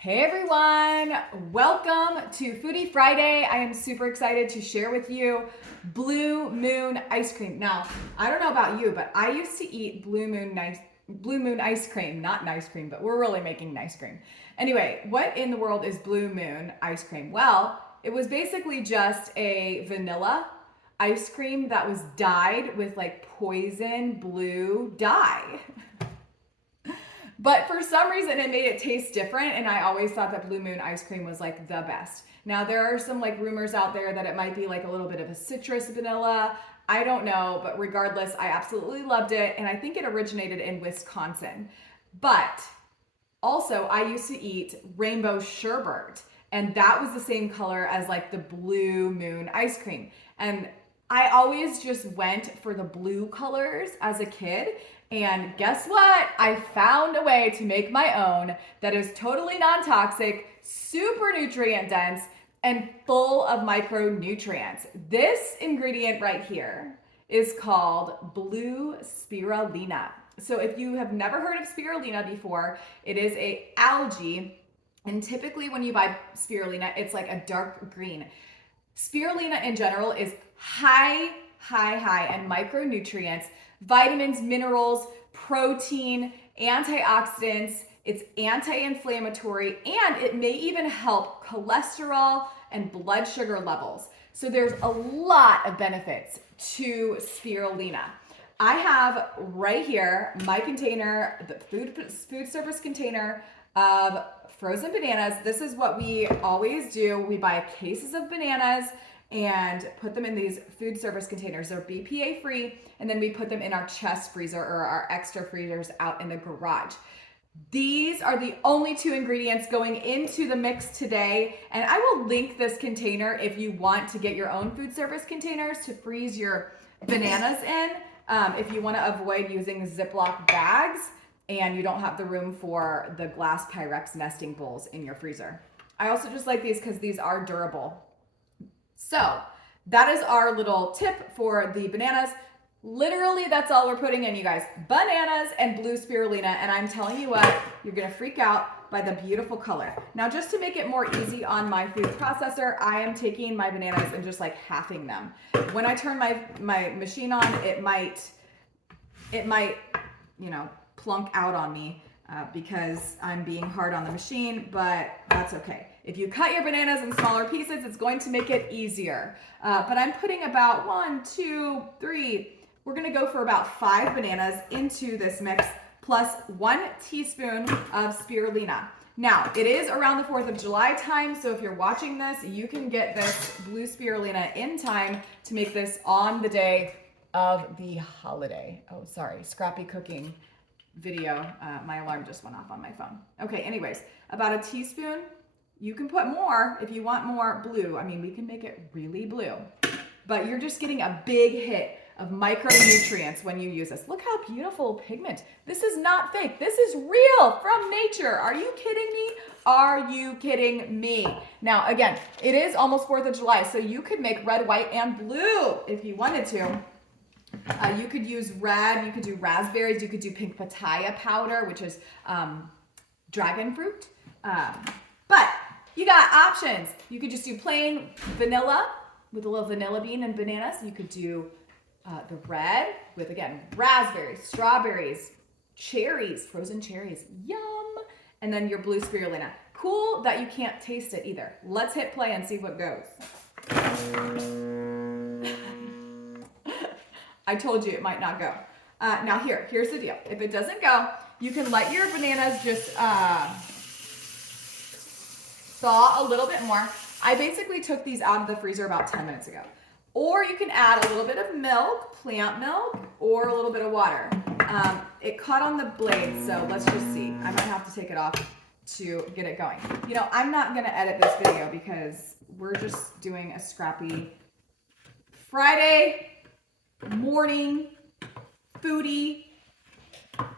Hey everyone, welcome to Foodie Friday. I am super excited to share with you Blue Moon ice cream. Now, I don't know about you, but I used to eat Blue Moon ice cream, not nice cream, but we're really making nice cream. Anyway, what in the world is Blue Moon ice cream? Well, it was basically just a vanilla ice cream that was dyed with like poison blue dye. But for some reason it made it taste different, and I always thought that Blue Moon ice cream was like the best. Now there are some like rumors out there that it might be like a little bit of a citrus vanilla. I don't know, but regardless, I absolutely loved it, and I think it originated in Wisconsin. But also, I used to eat rainbow sherbet, and that was the same color as like the Blue Moon ice cream. And I always just went for the blue colors as a kid. And guess what? I found a way to make my own that is totally non-toxic, super nutrient dense, and full of micronutrients. This ingredient right here is called blue spirulina. So if you have never heard of spirulina before, it is an algae, and typically when you buy spirulina, it's like a dark green. Spirulina in general is high in micronutrients, vitamins, minerals, protein, antioxidants. It's anti-inflammatory, and it may even help cholesterol and blood sugar levels. So there's a lot of benefits to spirulina. I have right here my container, the food service container of frozen bananas. This is what we always do. We buy cases of bananas and put them in these food service containers. They're BPA free, and then we put them in our chest freezer or our extra freezers out in the garage. These are the only two ingredients going into the mix today, and I will link this container if you want to get your own food service containers to freeze your bananas in. If you want to avoid using Ziploc bags and you don't have the room for the glass Pyrex nesting bowls in your freezer. I also just like these because these are durable. So that is our little tip for the bananas. Literally, that's all we're putting in, you guys. Bananas and blue spirulina. And I'm telling you what, you're going to freak out by the beautiful color. Now, just to make it more easy on my food processor, I am taking my bananas and just like halving them. When I turn my machine on, it might, plunk out on me because I'm being hard on the machine, but that's okay. If you cut your bananas in smaller pieces, it's going to make it easier. But I'm putting about 1, 2, 3. We're gonna go for about 5 bananas into this mix, plus 1 teaspoon of spirulina. Now, it is around the 4th of July time, so if you're watching this, you can get this blue spirulina in time to make this on the day of the holiday. Oh, sorry, scrappy cooking video. My alarm just went off on my phone. Okay, anyways, about a teaspoon. You can put more if you want more blue. I mean, we can make it really blue, but you're just getting a big hit of micronutrients when you use this. Look how beautiful pigment. This is not fake. This is real from nature. Are you kidding me? Are you kidding me? Now, again, it is almost 4th of July, so you could make red, white, and blue if you wanted to. You could use red, you could do raspberries, you could do pink pitaya powder, which is dragon fruit. But you got options. You could just do plain vanilla with a little vanilla bean and bananas. You could do the red with, again, raspberries, strawberries, cherries, frozen cherries. Yum! And then your blue spirulina. Cool that you can't taste it either. Let's hit play and see what goes. I told you it might not go. Now here's the deal. If it doesn't go, you can let your bananas just thaw a little bit more. I basically took these out of the freezer about 10 minutes ago. Or you can add a little bit of milk, plant milk, or a little bit of water. It caught on the blade, so let's just see. I might have to take it off to get it going. You know, I'm not gonna edit this video because we're just doing a scrappy Friday morning foodie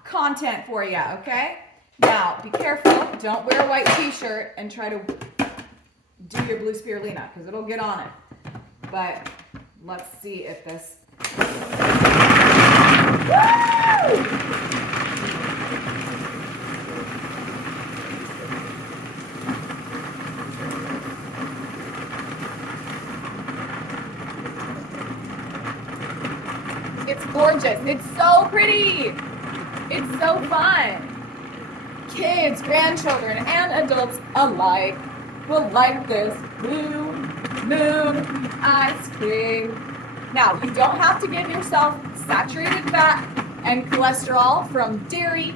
content for you, okay? Now, be careful. Don't wear a white t-shirt and try to do your blue spirulina because it'll get on it. But let's see if this... Woo! It's gorgeous. It's so pretty. It's so fun. Kids, grandchildren, and adults alike will like this blue moon ice cream. Now, you don't have to give yourself saturated fat and cholesterol from dairy.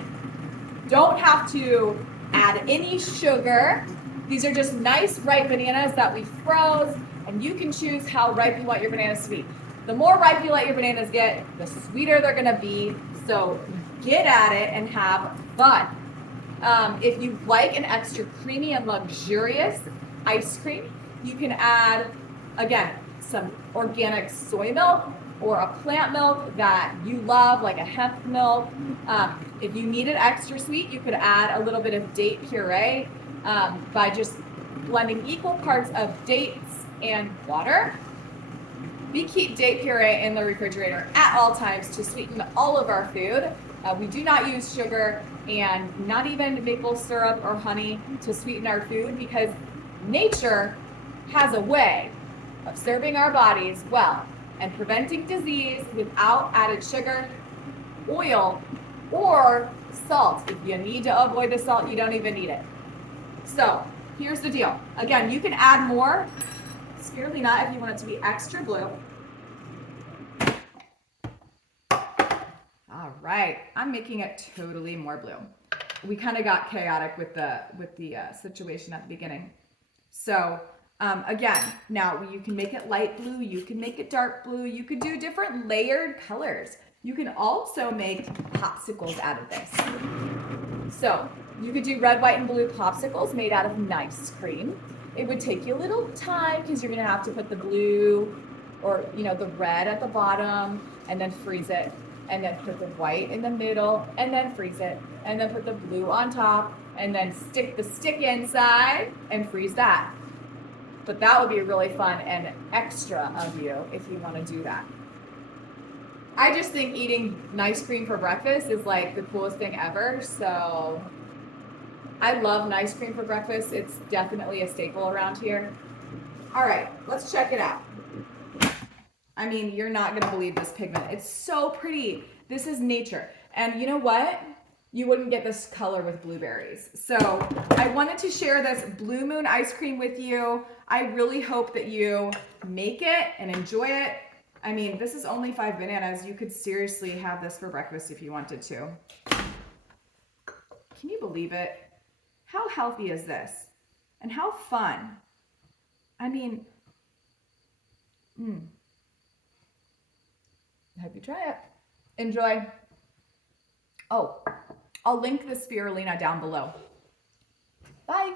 Don't have to add any sugar. These are just nice ripe bananas that we froze, and you can choose how ripe you want your bananas to be. The more ripe you let your bananas get, the sweeter they're gonna be. So get at it and have fun. If you like an extra creamy and luxurious ice cream, you can add, again, some organic soy milk or a plant milk that you love, like a hemp milk. If you need it extra sweet, you could add a little bit of date puree by just blending equal parts of dates and water. We keep date puree in the refrigerator at all times to sweeten all of our food. We do not use sugar and not even maple syrup or honey to sweeten our food, because nature has a way of serving our bodies well and preventing disease without added sugar, oil, or salt. If you need to avoid the salt, you don't even need it. So here's the deal. Again, you can add more spirulina if you want it to be extra blue. All right, I'm making it totally more blue. We kind of got chaotic with the situation at the beginning. So again, now you can make it light blue, you can make it dark blue, you could do different layered colors. You can also make popsicles out of this. So you could do red, white, and blue popsicles made out of nice cream. It would take you a little time because you're gonna have to put the blue or the red at the bottom and then freeze it, and then put the white in the middle and then freeze it, and then put the blue on top and then stick the stick inside and freeze that. But that would be really fun and extra of you if you want to do that. I just think eating nice cream for breakfast is like the coolest thing ever. So I love nice cream for breakfast. It's definitely a staple around here. All right, let's check it out. I mean, you're not going to believe this pigment. It's so pretty. This is nature. And you know what? You wouldn't get this color with blueberries. So I wanted to share this Blue Moon ice cream with you. I really hope that you make it and enjoy it. I mean, this is only 5 bananas. You could seriously have this for breakfast if you wanted to. Can you believe it? How healthy is this? And how fun? I mean, I hope you try it. Enjoy. Oh, I'll link the spirulina down below. Bye.